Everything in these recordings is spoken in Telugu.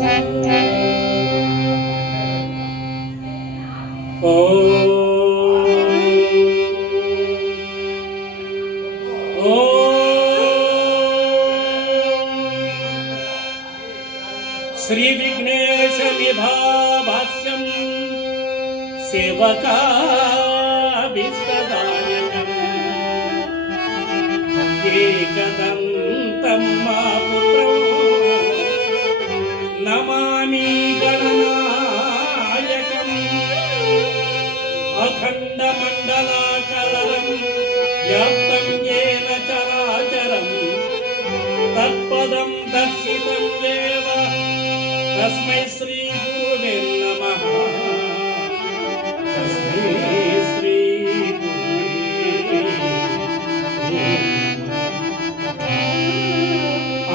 श्री विघ्नेश विभाभाष्यं सेवकाभीष्टदायकम् एकदन्तं पुत्रं नमामि गणनायकम् अखण्डमण्डलाकरं व्याप्तं येन चराचरं तत्पदं दर्शितं येव तस्मै श्री गुरुवे नमः। तस्मै श्री गुरुवे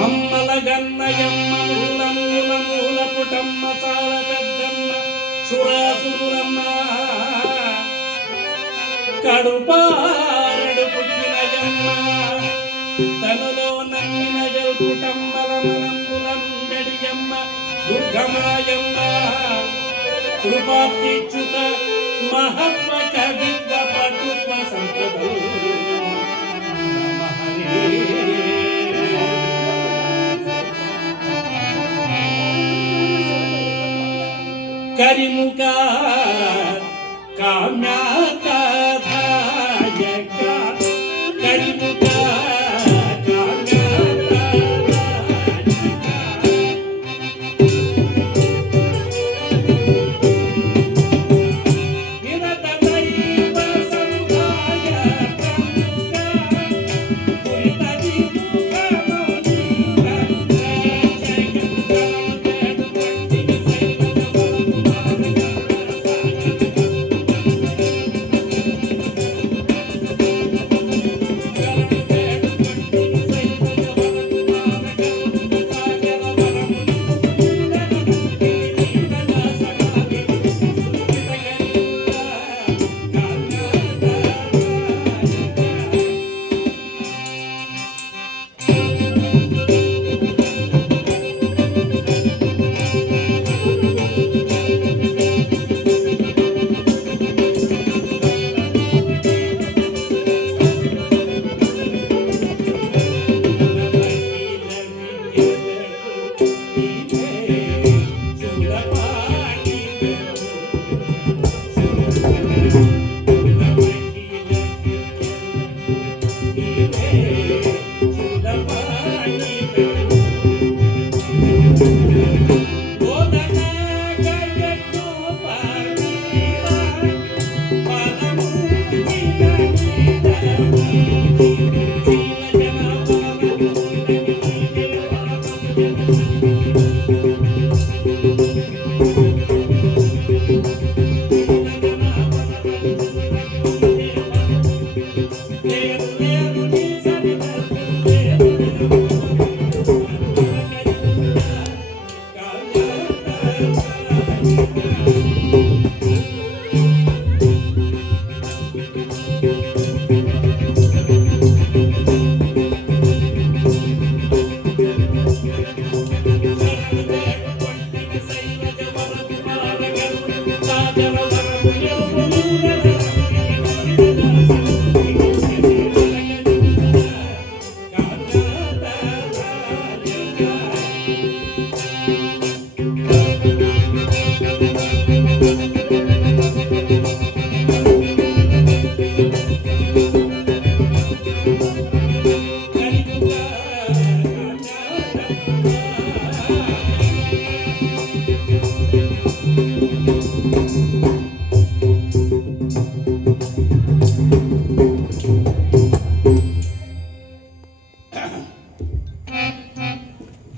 अम्मलगन्नयम्म मुलम्मुल मूलपुटम्म चाल पेद्दम्म सुरासुरुलम्म कडुपारडु पुट्टिनयम्म तनुलो नम्मिन जल्पुटम्बलमनम्बुलंडडियम्म दुर्गमायम्म कृपाप्तिच्युत महत्व कवित्व पटुत्व संपदो नमः करिमुख काम्याताधायक करिमुख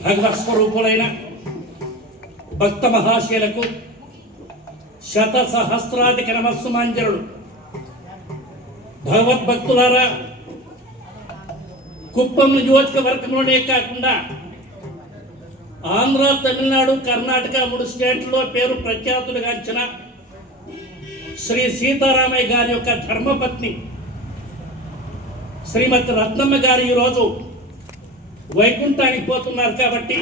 భగవత్స్వరూపులైన భక్త మహాశయులకు శత సహస్రాధిక నమస్సుమాంజలుడు. భగవద్భక్తులారా, కుప్పం నియోజకవర్గంలోనే కాకుండా ఆంధ్ర, తమిళనాడు, కర్ణాటక 3 స్టేట్లలో పేరు ప్రఖ్యాతులుగాంచిన శ్రీ సీతారామయ్య గారి యొక్క ధర్మపత్ని శ్రీమతి రత్నమ్మ గారు ఈరోజు వైకుంఠానికి పోతున్నారు. కాబట్టి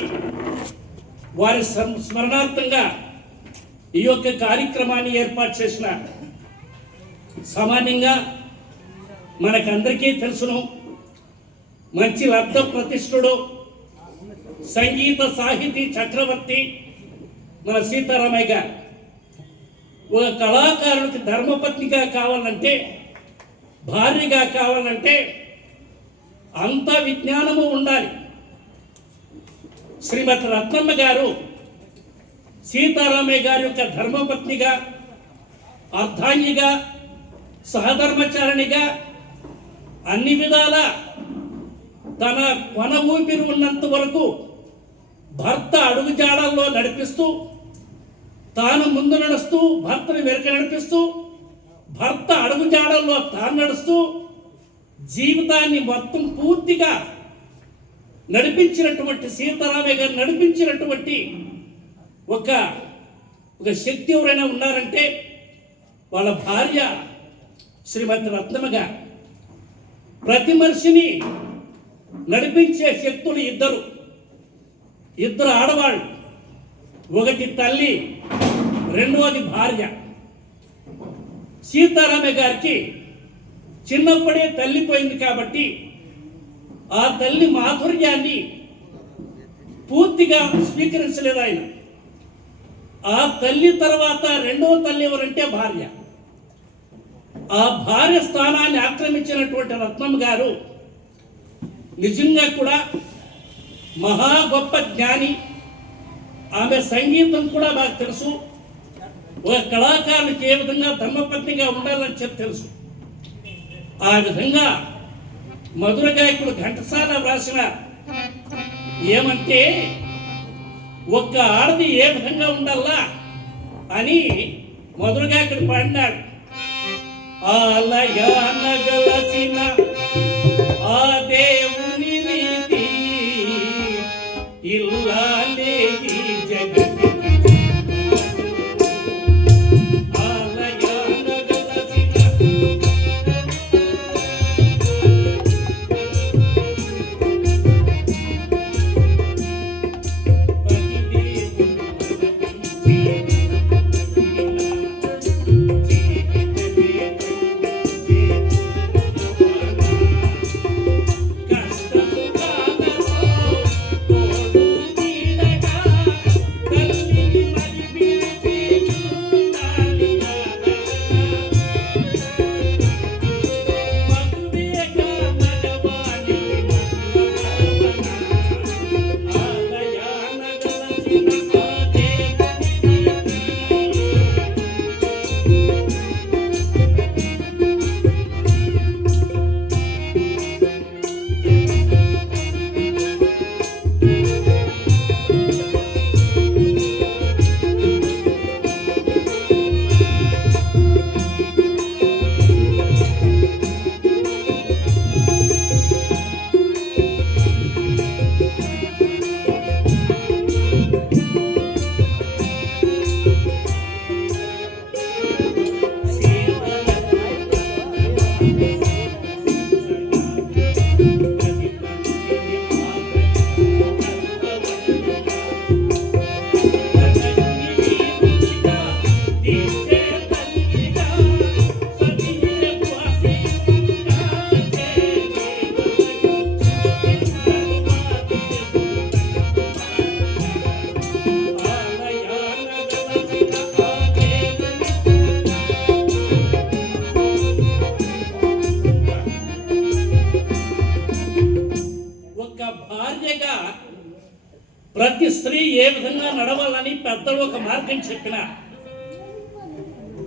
వారి స్మరణార్థంగా ఈ యొక్క కార్యక్రమాన్ని ఏర్పాటు చేసిన సామాన్యంగా మనకందరికీ తెలుసును, మంచి లబ్ధ ప్రతిష్ఠుడు, సంగీత సాహితీ చక్రవర్తి మన సీతారామయ్య గారు. ఒక కళాకారుడికి ధర్మపత్నిగా కావాలంటే, భార్యగా కావాలంటే అంత విజ్ఞానము ఉండాలి. శ్రీమతి రత్నమ్మ గారు సీతారామయ్య గారి యొక్క ధర్మపత్నిగా, అర్ధాంగిగా, సహధర్మచారిణిగా అన్ని విధాల తన కొన ఊపిరి ఉన్నంత వరకు భర్త అడుగుజాడల్లో నడిపిస్తూ, తాను ముందు నడుస్తూ భర్తను వెనక నడిపిస్తూ, భర్త అడుగుజాడల్లో తాను నడుస్తూ జీవితాన్ని మొత్తం పూర్తిగా నడిపించినటువంటి సీతారామయ్య గారు నడిపించినటువంటి ఒక శక్తి ఎవరైనా ఉన్నారంటే వాళ్ళ భార్య శ్రీమతి రత్నమ్మ గారు. ప్రతి మనిషిని నడిపించే శక్తులు ఇద్దరు ఆడవాళ్ళు, ఒకటి తల్లి, రెండవది భార్య. సీతారామయ్య గారికి చిన్నప్పుడే తల్లి పోయింది కాబట్టి ఆ తల్లి మాధుర్యాన్ని పూర్తిగా స్వీకరించలేదు ఆయన. ఆ తల్లి తర్వాత రెండవ తల్లి ఎవరంటే భార్య. ఆ భార్య స్థానాన్ని ఆక్రమించినటువంటి రత్నమ్మ గారు నిజంగా కూడా మహా గొప్ప జ్ఞాని. ఆమె సంగీతం కూడా బాగా తెలుసు. ఒక కళాకారునికి ఏ విధంగా ధర్మపత్నిగా ఉండాలని చెప్పి తెలుసు. ఆ విధంగా మధుర గాయకుడు ఘంటసాల వ్రాసిన ఏమంటే, ఒక్క ఆడది ఏ విధంగా ఉండాలా అని మధుర గాయకుడు పాడినాడు. ఆలయానగలసిన ఆ దేవుని రీతి ఇల్లాలే ఈ జగతి. ప్రతి స్త్రీ ఏ విధంగా నడవాలని పెద్దలు ఒక మార్గం చెప్పిన,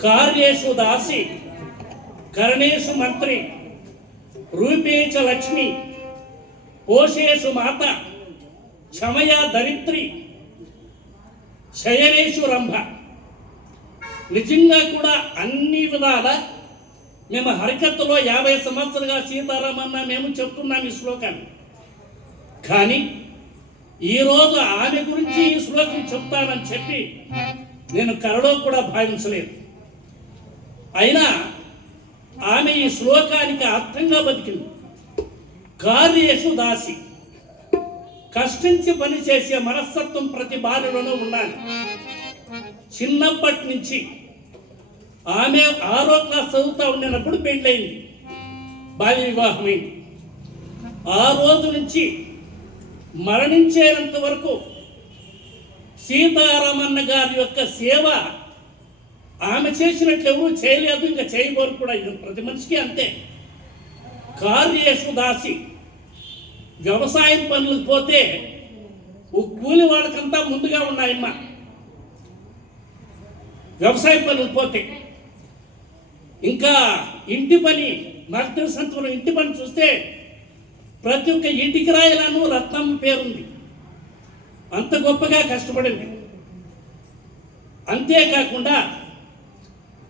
కార్యేషు దాసి కరణేషు మంత్రి రూపేచ లక్ష్మి పోషేషు మాత క్షమయా దరిత్రి శయనేషు రంభ. నిజంగా కూడా అన్ని విధాల మేము హరికత్తులో 50 సంవత్సరాలుగా సీతారామన్న మేము చెప్తున్నాం ఈ శ్లోకాన్ని. కానీ ఈరోజు ఆమె గురించి ఈ శ్లోకం చెప్తానని చెప్పి నేను కరలో కూడా భావించలేదు. అయినా ఆమె ఈ శ్లోకానికి అర్థంగా బతికింది. కార్యేషు దాసి, కష్టించి పని చేసే మనస్తత్వం ప్రతి బాలులోనూ ఉండాలి. చిన్నప్పటి నుంచి ఆమె 6వ క్లాస్ చదువుతా ఉండినప్పుడు పెళ్ళయింది, బాల్య వివాహమైంది. ఆ రోజు నుంచి మరణించేంత వరకు సీతారామన్న గారి యొక్క సేవ ఆమె చేసినట్లు ఎవరూ చేయలేదు, ఇంకా చేయబోరు కూడా. ఇది ప్రతి మనిషికి అంతే. కార్యేషు దాసి, వ్యవసాయం పనులకు పోతే కూలి వాళ్ళకంతా ముందుగా ఉన్నాయమ్మ. వ్యవసాయ పనులకు పోతే ఇంకా ఇంటి పని, నాకు తెలిసినంతవరకు ఇంటి పని చూస్తే ప్రతి ఒక్క ఇంటికి రాయలను రత్నమ్మ పేరుంది. అంత గొప్పగా కష్టపడింది. అంతేకాకుండా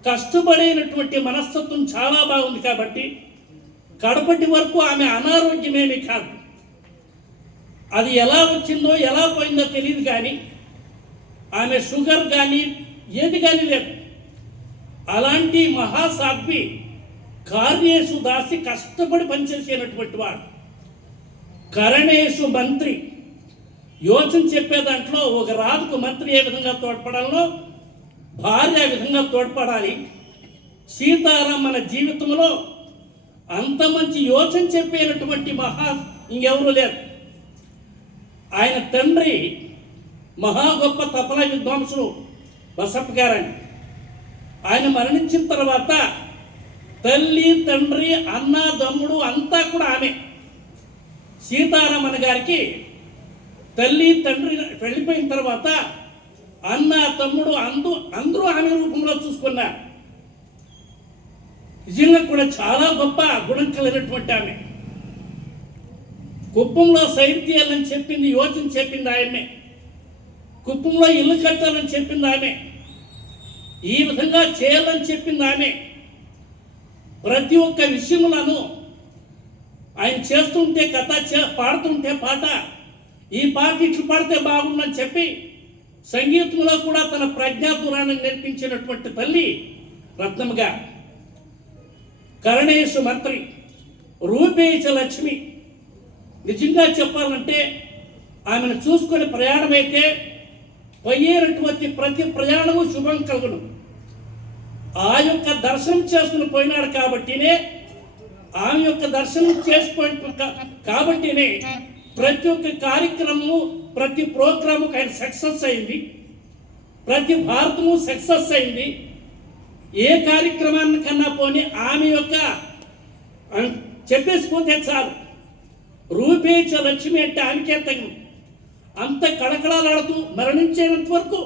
కష్టపడినటువంటి మనస్తత్వం చాలా బాగుంది కాబట్టి కడపటి వరకు ఆమె అనారోగ్యమేమీ కాదు. అది ఎలా వచ్చిందో ఎలా పోయిందో తెలియదు, కానీ ఆమె షుగర్ కానీ ఏది కానీ లేదు. అలాంటి మహాసాధ్వి కార్యేషు దాసి, కష్టపడి పనిచేసేటటువంటి వాడు. కరణేషు మంత్రి, యోచన చెప్పే దాంట్లో ఒక రాజుకు మంత్రి ఏ విధంగా తోడ్పడాలో భార్య ఆ విధంగా తోడ్పడాలి. సీతారామన జీవితంలో అంత మంచి యోచన చెప్పేటటువంటి ఇంకెవరు లేరు. ఆయన తండ్రి మహా గొప్ప తపల విద్వాంసుడు బసప్ప గారని. ఆయన మరణించిన తర్వాత తల్లి, తండ్రి, అన్న, తమ్ముడు అంతా కూడా ఆమె. సీతారామన్న గారికి తల్లి, తండ్రి వెళ్ళిపోయిన తర్వాత అన్న, తమ్ముడు అందరూ ఆమె రూపంలో చూసుకున్నారు. నిజంగా కూడా చాలా గొప్ప గుణం కలిగినటువంటి ఆమె. కుప్పంలో సైడ్ తీయాలని చెప్పింది, యోచన చెప్పింది ఆమె. కుప్పంలో ఇల్లు కట్టాలని చెప్పింది ఆమె. ఈ విధంగా చేయాలని చెప్పింది ఆమె. ప్రతి ఒక్క విషయములను ఆయన చేస్తుంటే కథ, పాడుతుంటే పాట, ఈ పాట ఇట్లు పాడితే బాగుందని చెప్పి సంగీతంలో కూడా తన ప్రజ్ఞాతురాన్ని నేర్పించినటువంటి తల్లి రత్నమ్మగా. కరణేశు మంత్రి, రూపేశ లక్ష్మి. నిజంగా చెప్పాలంటే ఆమెను చూసుకొని ప్రయాణమైతే పోయేటటువంటి ప్రతి ప్రయాణము శుభం కలుగును. ఆ యొక్క దర్శనం చేసుకుని పోయినాడు కాబట్టినే, ఆమె యొక్క దర్శనం చేసుకొని కాబట్టినే ప్రతి ఒక్క కార్యక్రమము, ప్రతి ప్రోగ్రాముకు ఆయన సక్సెస్ అయింది. ప్రతి భారతము సక్సెస్ అయింది. ఏ కార్యక్రమాన్ని కన్నా పోని ఆమె యొక్క చెప్పేసిపోతే చాలు. రూపేచ లక్ష్మి అంటే ఆమెకే తగిన. అంత కళకళలాడుతూ మరణించేంత వరకు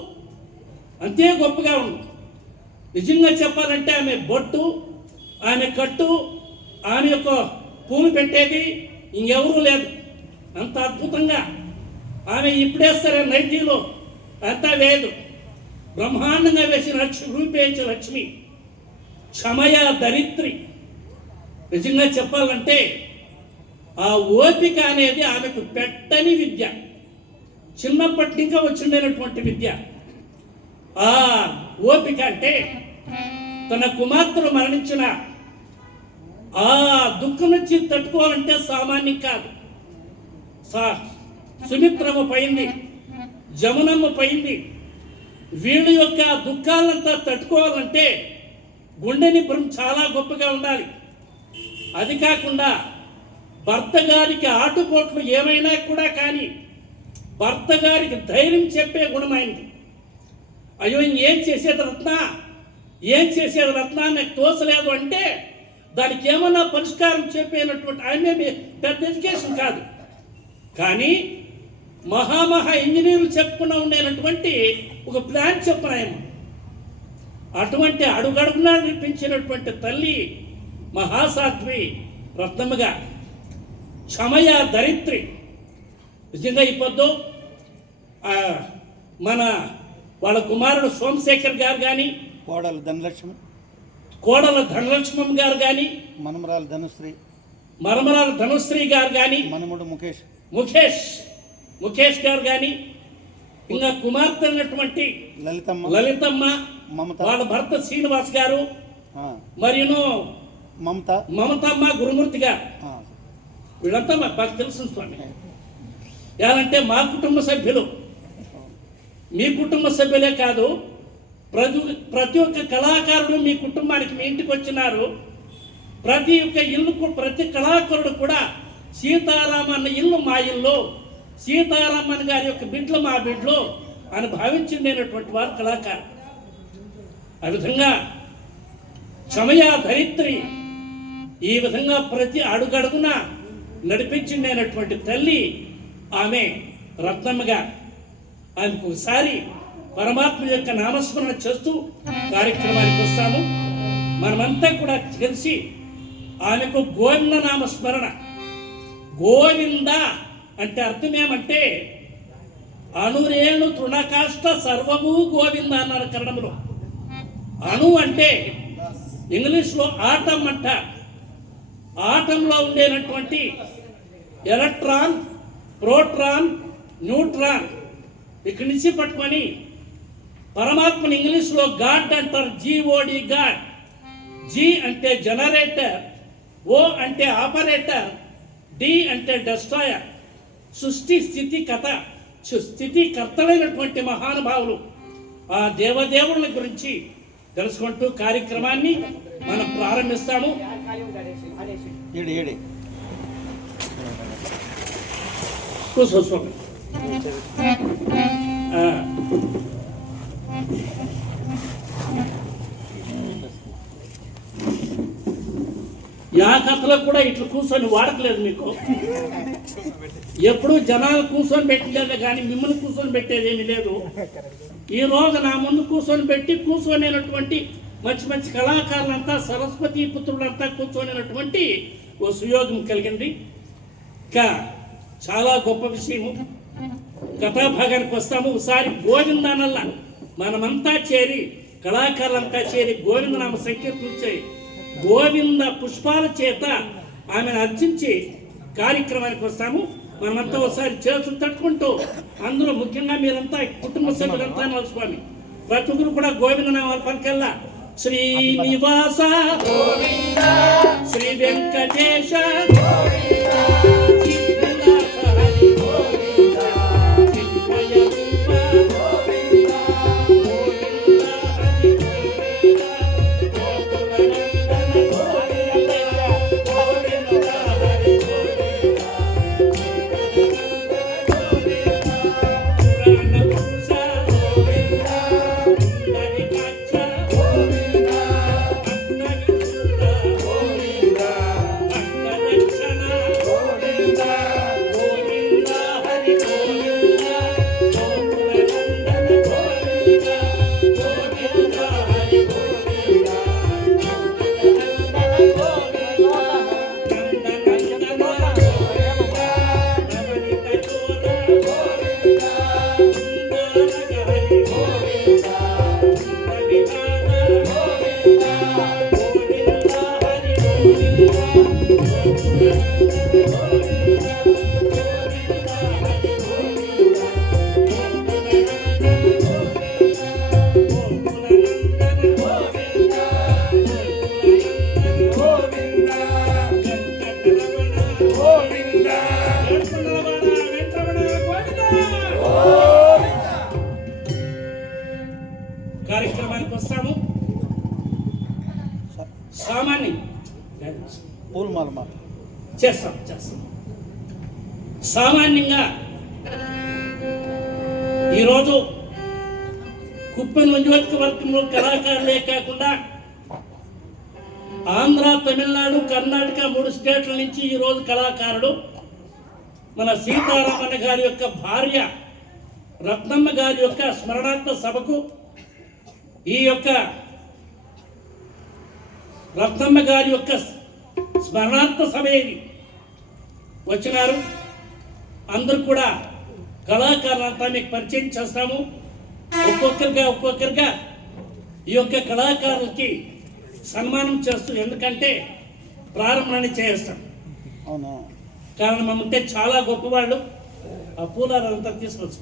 అంతే గొప్పగా ఉంది. నిజంగా చెప్పాలంటే ఆమె బొట్టు, ఆమె కట్టు, ఆమె యొక్క పూలు పెట్టేది ఇంకెవరూ లేదు. అంత అద్భుతంగా ఆమె ఇప్పుడేస్తారే నైటీలో అంతా వేయదు, బ్రహ్మాండంగా వేసిన రూపేచ లక్ష్మి, క్షమయ దరిత్రి. నిజంగా చెప్పాలంటే ఆ ఓపిక అనేది ఆమెకు పెట్టని విద్య, చిన్నప్పటి ఇంకా వచ్చిండేటువంటి విద్య. ఆ ఓపిక అంటే తన కుమార్తెను మరణించిన ఆ దుఃఖం నుంచి తట్టుకోవాలంటే సామాన్యం కాదు. సుమిత్రమ్మ పోయింది, జమునమ్మ పోయింది. వీళ్ళ యొక్క దుఃఖాలంతా తట్టుకోవాలంటే గుండె నిబ్బరం చాలా గొప్పగా ఉండాలి. అది కాకుండా భర్త గారికి ఆటుపోట్లు ఏమైనా కూడా కానీ భర్త గారికి ధైర్యం చెప్పే గుణమైంది. అయ్యో ఏం చేసేది రత్న, ఏం చేసేది రత్న, నాకు తోసలేదు అంటే దానికి ఏమన్నా పరిష్కారం చెప్పేటటువంటి ఆమె పెద్ద ఎడ్యుకేషన్ కాదు, కానీ మహా ఇంజనీర్లు చెప్పుకున్నా ఉండేటటువంటి ఒక ప్లాన్ చెప్పనాయమ్మ. అటువంటి అడుగడుగునా నిర్మించినటువంటి తల్లి మహాసాధ్వి రత్నమ్మగా. క్షమయ దరిత్రి. నిజంగా ఈ పొద్దు మన వాళ్ళ కుమారుడు సోమశేఖర్ గారు కానీ, కోడల ధనలక్ష్మమ్మ గారు కానీ, మరమరాల ధనుశ్రీ గారు కానీ, మనముడు ముఖేష్ గారు కానీ, ఇంకా కుమార్తె అన్నటువంటి లలితమ్మ, వాళ్ళ భర్త శ్రీనివాస్ గారు, మరియు మమతమ్మ, గురుమూర్తి గారు, వీళ్ళంతా మాకు బాగా తెలుసు స్వామి. ఏమంటే మా కుటుంబ సభ్యులు, మీ కుటుంబ సభ్యులే కాదు, ప్రతి ఒక్క కళాకారుడు మీ కుటుంబానికి మీ ఇంటికి వచ్చినారు. ప్రతి ఒక్క ఇల్లు, ప్రతి కళాకారుడు కూడా సీతారామన్న ఇల్లు మా ఇల్లు, సీతారామన్ గారి యొక్క బిడ్డలు మా బిడ్డలు అని భావించిండేటటువంటి వారు కళాకారు. ఆ విధంగా క్షమయా ధరిత్రి ఈ విధంగా ప్రతి అడుగడుగున నడిపించిండేటటువంటి తల్లి ఆమె రత్నమ్మగా. ఆమెకు ఒకసారి పరమాత్మ యొక్క నామస్మరణ చేస్తూ కార్యక్రమానికి వస్తాము. మనమంతా కూడా కలిసి ఆమెకు గోవింద నామస్మరణ. గోవింద అంటే అర్థం ఏమంటే అణురేణు తృణకాష్ట సర్వము గోవింద అన్నారు కన్నడంలో. అణు అంటే ఇంగ్లీష్లో ఆటం అంట. ఆటంలో ఉండేటటువంటి ఎలక్ట్రాన్, ప్రోటాన్, న్యూట్రాన్ ఇక్కడి నుంచి పట్టుకొని పరమాత్మని ఇంగ్లీష్లో గాడ్ అంటారు. GOD God. జీ అంటే జనరేటర్, ఓ అంటే ఆపరేటర్, డి అంటే డెస్ట్రాయర్. సృష్టి స్థితి కథ, స్థితి కర్తలైనటువంటి మహానుభావులు ఆ దేవదేవుల గురించి తెలుసుకుంటూ కార్యక్రమాన్ని మనం ప్రారంభిస్తాము. కూర్చోస్వామి. యా కథలో కూడా ఇట్లా కూర్చొని వాడట్లేదు మీకు. ఎప్పుడు జనాలు కూర్చొని పెట్టలేదు కానీ మిమ్మల్ని కూర్చొని పెట్టేది ఏమీ లేదు. ఈ రోజు నా ముందు కూర్చొని పెట్టి కూర్చొనేటువంటి మంచి మంచి కళాకారులంతా, సరస్వతి పుత్రులంతా కూర్చొనేటువంటి ఓ సుయోగం కలిగింది. ఇంకా చాలా గొప్ప విషయము. కథాభాగానికి వస్తాము. ఒకసారి గోవిందానల్లా మనమంతా చేరి, కళాకారులంతా చేరి గోవిందనామ సంకీర్తించే గోవింద పుష్పాల చేత ఆమెను అర్చించి కార్యక్రమానికి వస్తాము. మనమంతా ఒకసారి చేతులు తట్టుకుంటూ అందరూ, ముఖ్యంగా మీరంతా కుటుంబ సభ్యులంతా నలుసుకోండి. ప్రతి ఒక్కరు కూడా గోవిందనామాలు పలికెల్లా. శ్రీనివాస గోవింద, శ్రీ వెంకటేశ గోవింద, కార్యక్రమానికి వస్తాము. సామాన్యం చేస్తాం. సామాన్యంగా ఈరోజు కుప్పం నియోజకవర్గంలో కళాకారులే కాకుండా ఆంధ్ర, తమిళనాడు, కర్ణాటక 3 స్టేట్ల నుంచి ఈరోజు కళాకారులు మన సీతారామన్న గారి యొక్క భార్య రత్నమ్మ గారి యొక్క స్మరణార్థ సభకు, ఈ యొక్క రత్నమ్మ గారి యొక్క స్మరణార్థ సభకి వచ్చినారు. అందరూ కూడా కళాకారులంతా మీకు పరిచయం చేస్తాము. ఒక్కొక్కరిగా ఈ యొక్క కళాకారులకి సన్మానం చేస్తూ, ఎందుకంటే ప్రారంభాన్ని చేస్తాం. కారణం ఏమంటే చాలా గొప్పవాళ్ళు. ఆ పూలారంతా తీసుకొచ్చు.